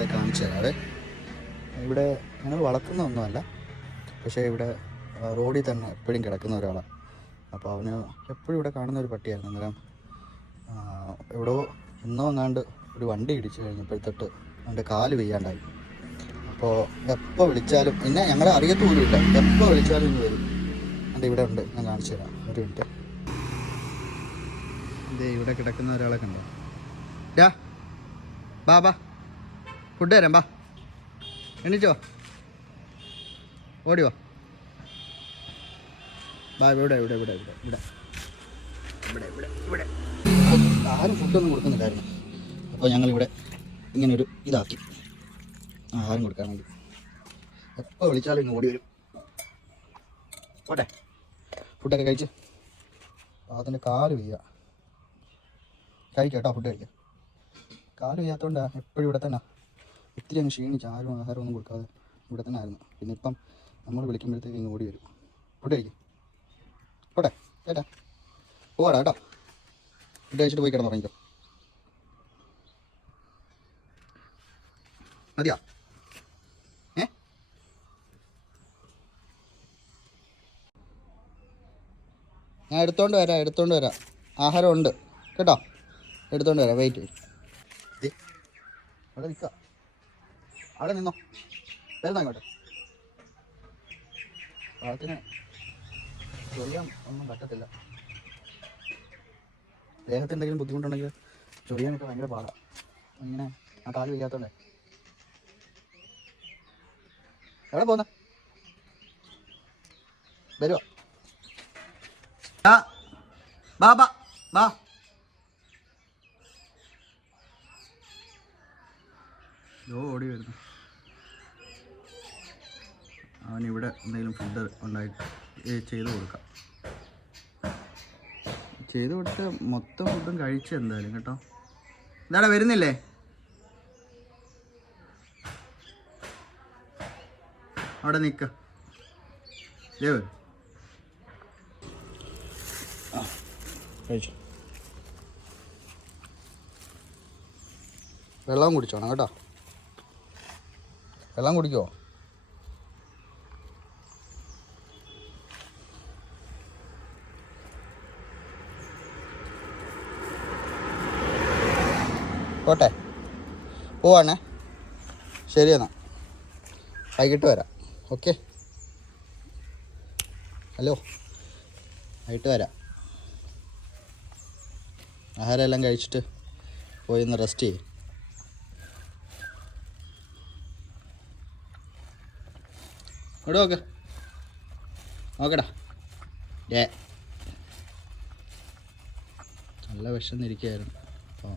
നിങ്ങളെ കാണിച്ചു തരാവേ. ഇവിടെ ഞങ്ങൾ വളർത്തുന്നൊന്നുമല്ല, പക്ഷേ ഇവിടെ റോഡിൽ തന്നെ എപ്പോഴും കിടക്കുന്ന ഒരാളാണ്. അപ്പോൾ അവന് എപ്പോഴും ഇവിടെ കാണുന്ന ഒരു പട്ടിയായിരുന്നു. അന്നേരം എവിടെയോ എങ്ങാണ്ട് ഒരു വണ്ടി ഇടിച്ച് കഴിഞ്ഞപ്പോഴത്തേട്ട് അവൻ്റെ കാല് വെയ്യാണ്ടായി. അപ്പോൾ എപ്പോൾ വിളിച്ചാലും എന്നെ ഞങ്ങളെ അറിയത്തുപോലുമില്ല, എപ്പോൾ വിളിച്ചാലും ഇന്ന് വരും. എൻ്റെ ഇവിടെ ഉണ്ട്, ഞാൻ കാണിച്ചു തരാം, ഒരു മിനിറ്റ്. ഇതേ ഇവിടെ കിടക്കുന്ന ഒരാളെ കണ്ടോ? ബാ ഫുഡ് തരാം, ബാ എണീച്ചോ, ഓടിയോ, ബാ. ഇവിടെ ഇവിടെ ഇവിടെ ഇവിടെ ഇവിടെ ഇവിടെ ഇവിടെ ഇവിടെ ആരും ഫുഡൊന്നും കൊടുക്കുന്നില്ലായിരുന്നു. അപ്പോൾ ഞങ്ങളിവിടെ ഇങ്ങനൊരു ഇതാക്കി ആഹാരം കൊടുക്കാൻ വേണ്ടി. എപ്പോൾ വിളിച്ചാലും ഇങ്ങ് ഓടി വരും. പോട്ടെ, ഫുഡൊക്കെ കഴിച്ച്. അതിൻ്റെ കാല് വയ്യ, കഴിക്കാം കേട്ടോ, ഫുഡ് കഴിക്കാം. കാല് വയ്യാത്തതുകൊണ്ടാണ് എപ്പോഴും ഇവിടെ തന്നെ. ഒത്തിരി അങ്ങ് ക്ഷീണിച്ച് ആരും ആഹാരമൊന്നും കൊടുക്കാതെ ഇവിടെ തന്നെ ആയിരുന്നു. പിന്നെ ഇപ്പം നമ്മൾ വിളിക്കുമ്പോഴത്തേക്ക് ഇങ്ങ് ഓടി വരും. ഫുഡ് കഴിക്കും. പോട്ടെ ചേട്ടാ, പോവാടാ കേട്ടോ. ഫുഡ് കഴിച്ചിട്ട് പോയി കിടന്ന് തുടങ്ങിക്കോ. മതിയാ? ഞാൻ എടുത്തോണ്ട് വരാം. ആഹാരം ഉണ്ട് കേട്ടോ, എടുത്തോണ്ട് വരാം. വെയിറ്റ് അവിടെ നിൽക്കാം, അവിടെ നിന്നോ, വരുന്നോ ഇങ്ങോട്ട്. വളത്തിന് ചൊറിയാൻ ഒന്നും പറ്റത്തില്ല. ദേഹത്ത് എന്തെങ്കിലും ബുദ്ധിമുട്ടുണ്ടെങ്കിൽ ചൊറിയാനൊക്കെ ഭയങ്കര പാടാണ്. ഇങ്ങനെ ആ കാല് വയ്യാത്തോണ്ടേ. എവിടെ പോന്ന വരുമോ? ബാ ബാ ബാ. ഓടി വരുന്നു. അവനിവിടെ എന്തെങ്കിലും ഫുഡ് ചെയ്ത് കൊടുക്കാം. ചെയ്ത് കൊടുത്ത് മൊത്തം ഫുഡും കഴിച്ചു എന്തായാലും കേട്ടോ. ഇതാടെ വരുന്നില്ലേ? അവിടെ നിൽക്ക. കഴിച്ചു. വെള്ളം കുടിച്ചോണം കേട്ടോ. വെള്ളം കുടിക്കുമോ? പോട്ടെ, പോവാണേ. ശരി എന്നാൽ വൈകിട്ട് വരാം. ഓക്കെ, ഹലോ, വൈകിട്ട് വരാം. ആഹാരം എല്ലാം കഴിച്ചിട്ട് പോയി ഒന്ന് റെസ്റ്റ് ചെയ്യും. ഇവിടെ നോക്കടാ. നല്ല വിശന്നിരിക്കുകയായിരുന്നു. അപ്പോൾ